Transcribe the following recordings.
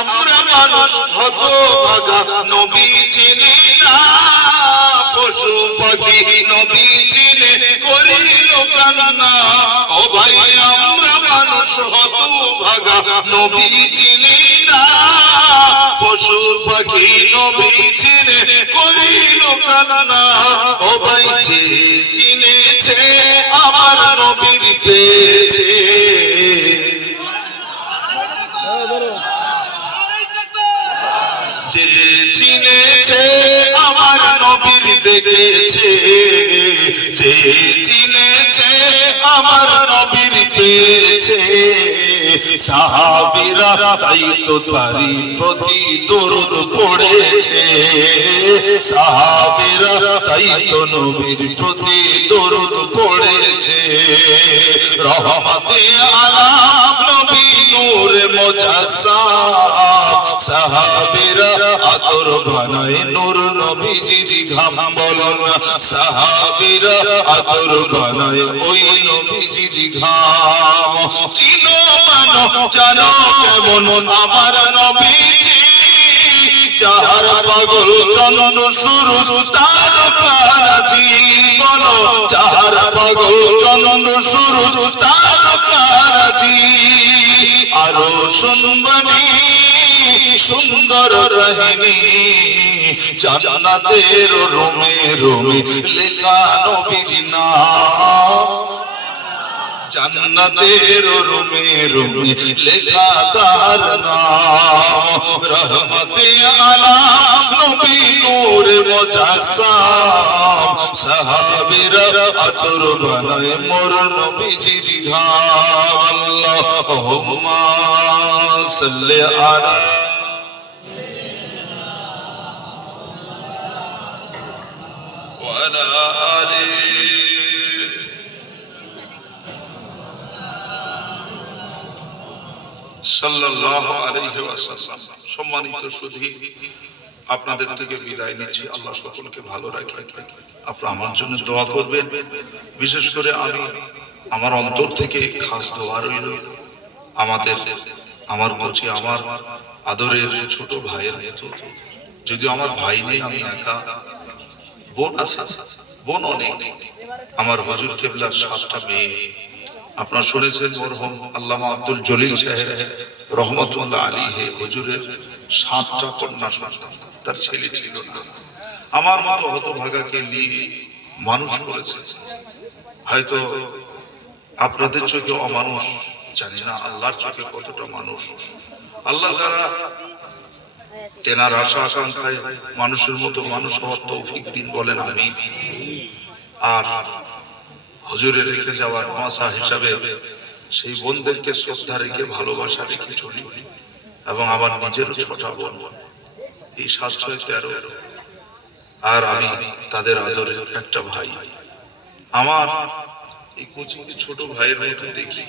আমরা মানুষ হতভাগা, নবী চিনি না। পশু পাখি নবী চিনে করিল কান্না। ও ভাই আমরা মানুষ হতভাগা, নবী চিনি না। পশু পাখি নবী চিনে করিল কান্না। ও ভাই যে চিনেছে আমার নবীর পেয়েছে। যে চিনেছে আমার নবীর দেখেছে। যে চিনেছে আমার নবীর পেয়েছে। সাহাবীরা তাই তো তারি প্রতি দরুদ পড়েছে। সাহাবীরা তাই তো নবীর প্রতি দরুদ পড়েছে। রহমতে আলাম নবী নূরে মুজাসসাম। সাহাবীরা আতর বানায় নূর নবীজির ঘাম। বলো না সাহাবীরা আতর বানায় ওই নবীজির ঘাম। চিনো মানো জানো কেমন আমার নবীজি। যাহার পাগল চন্দ্র সূরজ তারকারাজি। বলো যাহার পাগল চন্দ্র সূরজ তারকারাজি। আরো শুনবানি সুন্দর কাহিনী। জান্নাতের রুমে রুমে লেখা নবীর নাম। জান্নাতের রুমে রুমে লেখা তার নাম। রহমতে আলাম নবী নূরে মুজাসসাম। সাহাবীরা আতর বানায় মোর নবীজির ঘাম। আল্লাহুম্মা সাল্লি আলা ওয়া আলা আলি সাল্লাল্লাহু আলাইহি ওয়াসাল্লাম। সম্মানিত সুধী, আপনাদের থেকে বিদায় নিচ্ছি। আল্লাহ সকলকে ভালো রাখে। আপনারা আমার জন্য দোয়া করবেন। বিশেষ করে আমি আমার অন্তর থেকে খাস দোয়া রইল আমার কাছে আমার আদরের ছোট ভাইয়ের মতো। যদিও আমার ভাই নেই, আমি একা। বোন আছে, বোন অনেক। আমার হুজুর কেবলার 7টা মেয়ে। আপনারা শুনেছেন মরহুম আল্লামা আব্দুল জলিল সাহেব রহমতুল্লাহ আলাইহি হুজুরের 7টা কন্যা সন্তান। তার ছেলে ছিল না। আমার মতো হতভাগাকে নিয়ে মানুষ করেছে। হয়তো আপনাদের চোখে অমানুষ, জানি না আল্লাহর চোখে কতটা মানুষ। আল্লাহ তাআলা তেনার আশা আকাঙ্ক্ষায় মানুষের মতো মানুষ হওয়ার তৌফিক দিন, বলেন আমিন। আর হুজুরের রেখে যাওয়ার মাসা হিসাবে সেই বোনদেরকে শ্রদ্ধা রেখে ভালোবাসা রেখে চলি। এবং আমার নিজের 6টা বোন, এই 7 6 13, আর আমি তাদের আদরের একটা ভাই। আমার এই কোচিংকে ছোট ভাইয়ের মতো দেখি।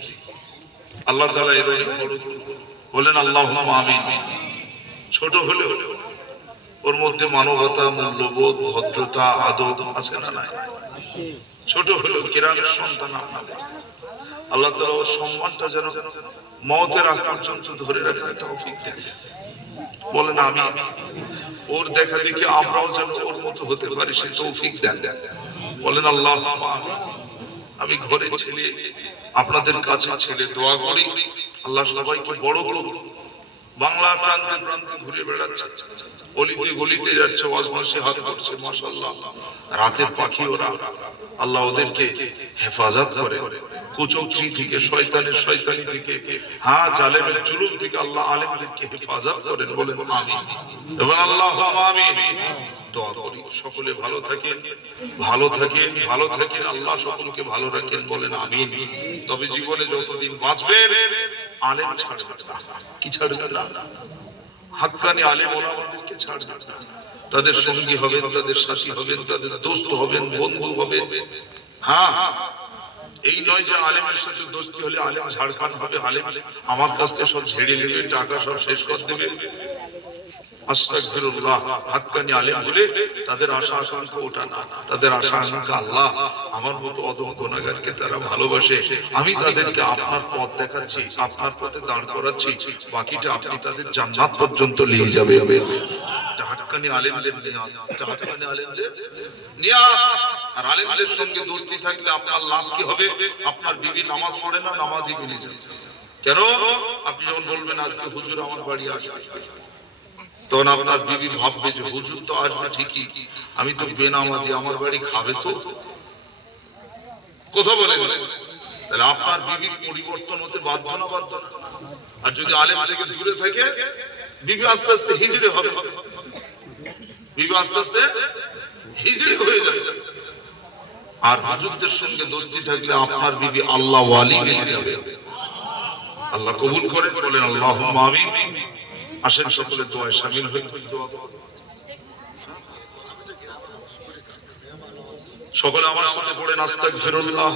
আল্লাহ তাআলা এর অনেক বড়, বলেন আল্লাহুম্মা আমিন। ছোট হলেও ওর মধ্যে মানবতা, মূল্যবোধ, ভদ্রতা, আদব আছে না নাই? ছোট হলেও কিরামের সন্তান আপনাদের। আল্লাহ তাআলা ওর সম্মানটা যেন মওতের আগ পর্যন্ত ধরে রাখার তৌফিক দেন, বলেন আমিন। ওর দেখা দেখি আমরাও যেন ওর মতো হতে পারি সে তৌফিক দেন, বলেন আল্লাহুম্মা আমিন। আমি ঘরের ছেলে, আপনাদের কাছে ছেলে, দোয়া করি আল্লাহ সবাইকে বড় করুন। বাংলা প্রান্তে প্রান্তে ঘুরে বেড়াচ্ছে, গলিতে গলিতে যাচ্ছে, ওয়াজ নসিহত করছে, মাশাআল্লাহ। রাতের পাখি ওরা। আল্লাহ ওদেরকে হেফাজত করে কুচক্রি থেকে, শয়তানের শয়তানি থেকে, জালেমের জুলুম থেকে আল্লাহ আলেমদেরকে হেফাজত করেন, বলেন আমিন এবং আল্লাহুম্মা আমিন। দোয়া করি সকলে ভালো থাকেন, ভালো থাকেন, ভালো থাকেন। আল্লাহ সকলকে ভালো রাখেন, বলেন আমিন। তবে জীবনে যতদিন বাঁচবেন আলেম ছাড়বেন না। কি ছাড়বেন না? হাক্কানি আলেম ওলামাদেরকে ছাড়বেন না। তাদের সঙ্গী হবেন, তাদের সাথী হবেন, তাদের দোস্ত হবেন, বন্ধু হবেন। এই নয় যে আলেমের সাথে দোস্তি হলে আলেম ঝাড়খান হবে, আলেম আমার কাছ থেকে সব ঝেড়ে নেবে, টাকা সব শেষ করে দেবে। আস্তাগফিরুল্লাহ, হাক্কানি আলেম বলে তাদের আশা আকাঙ্ক্ষা ওটা না, তাদের আশা আকাঙ্ক্ষা আল্লাহ আমার মতো অদম গুনাহগারকে তারা ভালোবাসে, আমি তাদেরকে আপনার পথ দেখাচ্ছি, আপনার পথে দাঁড় করাচ্ছি, বাকিটা আপনি তাদের জান্নাত পর্যন্ত নিয়ে যাবেন। হাক্কানি আলেমদের নিয়াত, হাক্কানি আলেমদের নিয়াত। আর আলেমদের সঙ্গে দোস্তি থাকলে আপনার লাভ কি হবে? আপনার বিবি নামাজ পড়ে না, নামাজই মিলে যাবে। কেন? আপনি যখন বলবেন আজকে হুজুর আমার বাড়ি আসবে, তখন আপনার বিবি ভাববে যে হুজুর তো আসবে ঠিকই, আমি তো বেনামাজি, আমার বাড়ি খাবে তো। কথা বলেন? তাহলে আপনার বিবি পরিবর্তন হতে বাধ্য না বাধ্য? আর যদি আলেম থেকে দূরে থাকে, বিবি আস্তে আস্তে হিজড়ে হবে, বিবি আস্তে আস্তে হিজড়ে হয়ে যাবে। আর হুজুরদের সঙ্গে দোস্তি থাকলে আপনার বিবি আল্লাহ ওয়ালি হয়ে যাবে। আল্লাহ কবুল করেন, বলেন আল্লাহুম্মা আমিন। আসেন সকলে দোয়ায় শামিল হয়ে দোয়া করুন। সকলে আমার সাথে পড়েন আস্তাগফিরুল্লাহ।